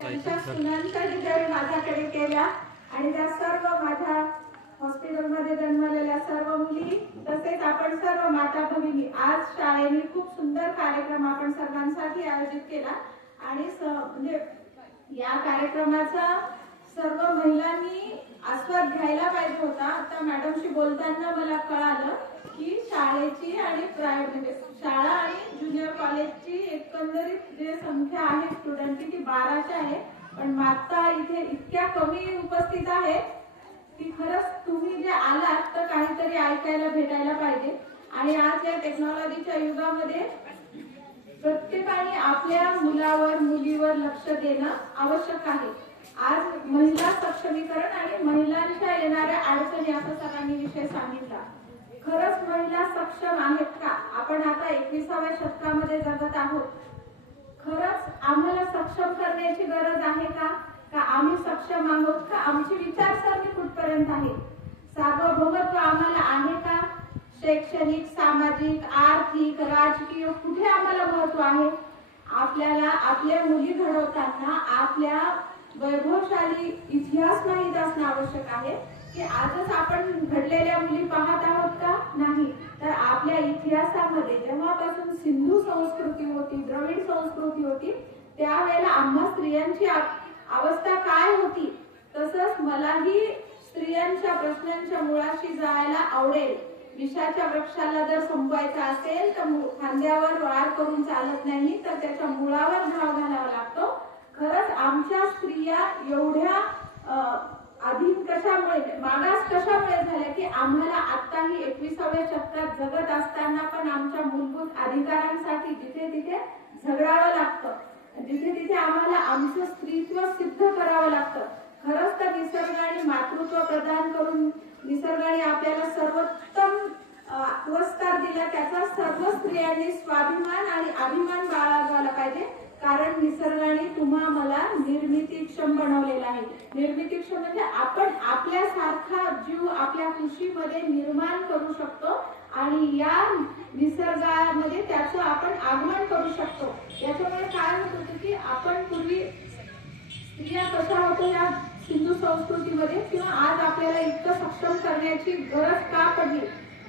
त्यांच्या सुनांच्या डिझाईन माझ्याकडे केल्या आणि त्या सर्व माझ्या हॉस्पिटलमध्ये जन्मलेल्या सर्व मुली तसेच आपण सर्व माता भगिनी आज शाळेने खूप सुंदर कार्यक्रम आपण सर्वांसाठी आयोजित केला आणि म्हणजे या कार्यक्रमाचा सर्व महिलांनी आस्वाद घ्यायला पाहिजे होता। आता मॅडमशी बोलताना मला कळालं की शाळेची आणि म्हणजे शाळा आणि ज्युनियर कॉलेजची एकंदरीत जे संख्या आहे स्टुडंटची ती 1200 आहे, पण माता इथे इतक्या कमी उपस्थित आहेत की खरंच तुम्ही जे आलात तर काहीतरी ऐकायला भेटायला पाहिजे। आणि आज या टेक्नॉलॉजीच्या युगामध्ये प्रत्येकाने आपल्या मुलावर मुलीवर लक्ष देणं आवश्यक आहे। आज महिला सक्षमीकरण आणि महिलांच्या येणाऱ्या अडचणी असा सरांनी विषय सांगितला। खरंच महिला सक्षम आहेत का? आपण आता 21व्या शतकामध्ये जगत आहोत। खरंच आम्हाला सक्षम करण्याची गरज आहे का आम्ही सक्षम आहोत का? आमची विचारसरणी कुठपर्यंत आहे? सार्वभौमत्व आम्हाला आहे का? शैक्षणिक, सामाजिक, आर्थिक, राजकीय कुठे आम्हाला महत्व आहे? आपल्याला आपल्या मुली घडवताना आपल्या वैभवशाली इतिहास माहित असणं आवश्यक आहे की आजच आपण घडलेल्या मुली पाहत आहोत का? नाही, तर आपल्या इतिहासामध्ये जेव्हापासून सिंधू संस्कृती होती, द्रविड संस्कृती होती, त्यावेळेला आम्हा स्त्रियांची अवस्था काय होती? तसंच मलाही स्त्रियांच्या प्रश्नांच्या मुळाशी जायला आवडेल। विषाच्या वृक्षाला जर संपवायचा असेल तर खांद्यावर वार करून चालत नाही, तर त्याच्या मुळावर घाव घालावा लागतो। खरंच आमच्या स्त्रिया एवढ्या अधीन कशामुळे, मागास कशामुळे झाल्या की आम्हाला आताही 21व्या शतकात जगत असताना पण आमच्या मूलभूत अधिकारांसाठी जिथे तिथे झगडावं लागतं, जिथे तिथे आम्हाला आमचं स्त्रीत्व सिद्ध करावं लागतं। खरंच तर निसर्गाने मातृत्व प्रदान करून निसर्गाने आपल्याला सर्वोत्तम पुरस्कार दिला, त्याचा सर्व स्त्रियांनी स्वाभिमान आणि अभिमान बाळगायला पाहिजे। कारण निसर्गाने तुम्हा मला निर्मितीक्षम बनवलेला आहे। निर्मितीक्षम म्हणजे आपण आपल्यासारखा जीव आपल्या कुशीमध्ये निर्माण करू शकतो आणि या निसर्गामध्ये त्याचं आपण आगमन करू शकतो। याच्यामुळे काय होत होतं की आपण पूर्वी स्त्रिया कशा होत्या या सिंधू संस्कृतीमध्ये, किंवा आज आपल्याला इतकं सक्षम करण्याची गरज का पडली?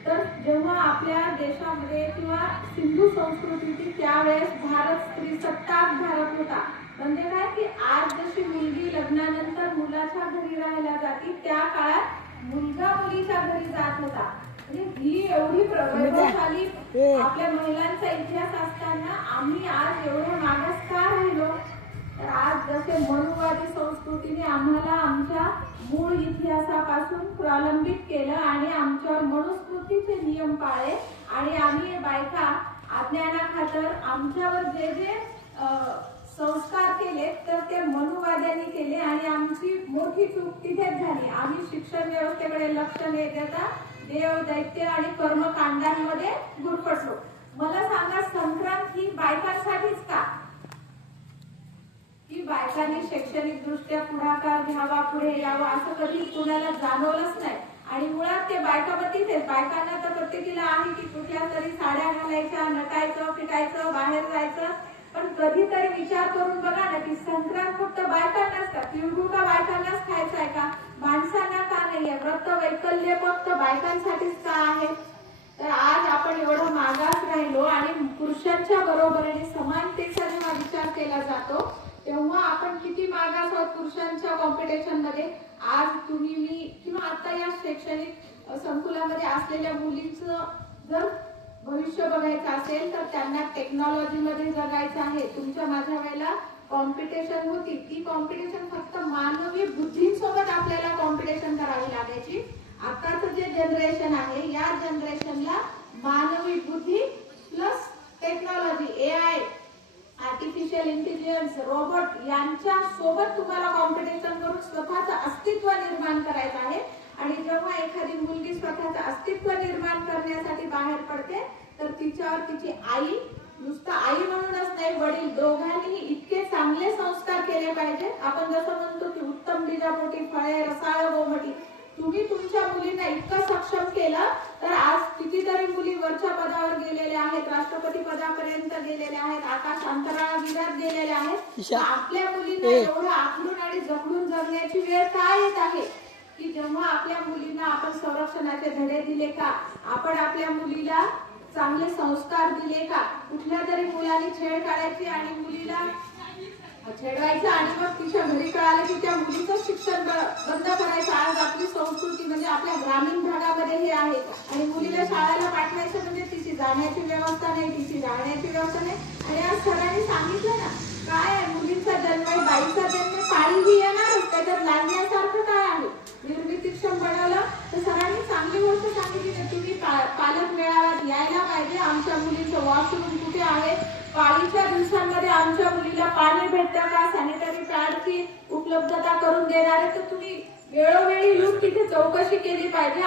तर जेव्हा आपल्या देशामध्ये किंवा सिंधू संस्कृतीची त्यावेळेस भारत स्त्री सत्ताक भारत होता। म्हणजे काय की आज जशी मुलगी लग्नानंतर मुलाच्या घरी राहायला जाती, त्या काळात मुलगा मुलीच्या घरी जात होता। म्हणजे ही एवढी प्रभावशाली आपल्या महिलांचा इतिहास असताना आम्ही आज एवढे मागास का राहिलो? तर आज जसे मनुवादी संस्कृतीने आम्हाला आमच्या मूळ इतिहासापासून प्रलंबित केलं आणि आमच्यावर मनुस्मृतीचे नियम पाळले आणि आम्ही बायका अज्ञानाखातर आमच्यावर जे जे संस्कार केले तर ते मनुवाद्यांनी केले आणि आमची मोठी चूक तिथेच झाली। आम्ही शिक्षण व्यवस्थेकडे लक्ष न देता देव, दैत्य आणि कर्मकांडांमध्ये गुरफटलो। मला सांगा, संक्रांत ही बायकांसाठीच का? की बायकांनी शैक्षणिक दृष्ट्या पुढाकार घ्यावा, पुढे यावं असं कधी कुणाला जाणवलंच नाही। आणि मुळात ते बायकामध्येच आहेत। बायकांना तर प्रत्येकीला आहे की कुठल्या तरी साड्या घालायच्या, नटायचं, फिटायचं, बाहेर जायचं, पण कधीतरी विचार करून बघा ना की संक्रांत फक्त बायकांनाच का? तिळगुळ का बायकांनाच खायचा आहे का? माणसांना का नाहीये? व्रत वैकल्य फक्त बायकांसाठीच का आहे? तर आज आपण एवढं मागास राहिलो आणि पुरुषांच्या बरोबरीने समानतेचा जेव्हा विचार केला जातो तेव्हा आपण किती मागास आहोत पुरुषांच्या कॉम्पिटिशन मध्ये। आज तुम्ही मी किंवा आता या शैक्षणिक संकुलामध्ये असलेल्या मुलींचं जर भविष्य बघायचं असेल तर त्यांना टेक्नॉलॉजी मध्ये जगायचं आहे। तुमच्या माझ्या वेळेला कॉम्पिटिशन होती, ती कॉम्पिटिशन फक्त मानवी बुद्धीसोबत आपल्याला कॉम्पिटिशन करावी लागायची। आताचं जे जनरेशन आहे या जनरेशनला मानवी बुद्धी plus technology, AI, artificial intelligence, robot यांच्या सोबत तुम्हाला कॉम्पिटिशन करून स्वतःचं अस्तित्व निर्माण करायचं आहे। आणि जेव्हा एखादी मुलगी स्वतःचं अस्तित्व निर्माण करण्यासाठी बाहेर पडते तर तिच्यावर तिची आई, नुसतं आई म्हणूनच नाही वडील दोघांनीही इतके चांगले संस्कार केले पाहिजे। आपण जसं म्हणतो की उत्तम बीजापोटी फळे रसाळ गोमटी, तुम्ही तुमच्या मुलींना इतकं सक्षम केलं तर आज कितीतरी मुली वरच्या पदावर गेलेल्या आहेत, राष्ट्रपती पदापर्यंत गेलेल्या आहेत, आकाश अंतराळात गेलेल्या आहेत. आपल्या मुलींना एवढं आखलून आणि जगडून जगण्याची वेळ काय येत आहे की जेव्हा आपल्या मुलींना आपण संरक्षणाचे धडे दिले का, आपण आपल्या मुलीला चांगले संस्कार दिले का. कुठल्या तरी मुलाने छेड काढायची आणि मुलीला छेडवायचं आणि मग तिच्या घरी कळालं की त्या मुलीचं शिक्षण बंद करायचं. आज आपली संस्कृती म्हणजे आपल्या ग्रामीण भागामध्ये हे आहे आणि मुलीला शाळेला पाठवायचं म्हणजे तिची जाण्याची व्यवस्था नाही, तिची राहण्याची व्यवस्था नाही. आणि आज सरांनी सांगितलं ना काय आहे, मुलींचा जन्म आहे, बाईचा जन्म आहे, पाळीही येणारच, त्याच्यात लाजण्यासारखं काय आहे. निर्मितीक्षम बनवलं तर सरांनी चांगली गोष्ट सांगितली की तुम्ही पालक मेळाव्यात यायला पाहिजे. आमच्या मुलीचं वॉशरूम कुठे आहे, पाळीच्या दिवसांमध्ये आमच्या मुलीला पाणी भेटतं का, सॅनिटरी पॅडची उपलब्धता करून देणार आहे तर तुम्ही वेळोवेळी येऊन तिथे चौकशी केली पाहिजे.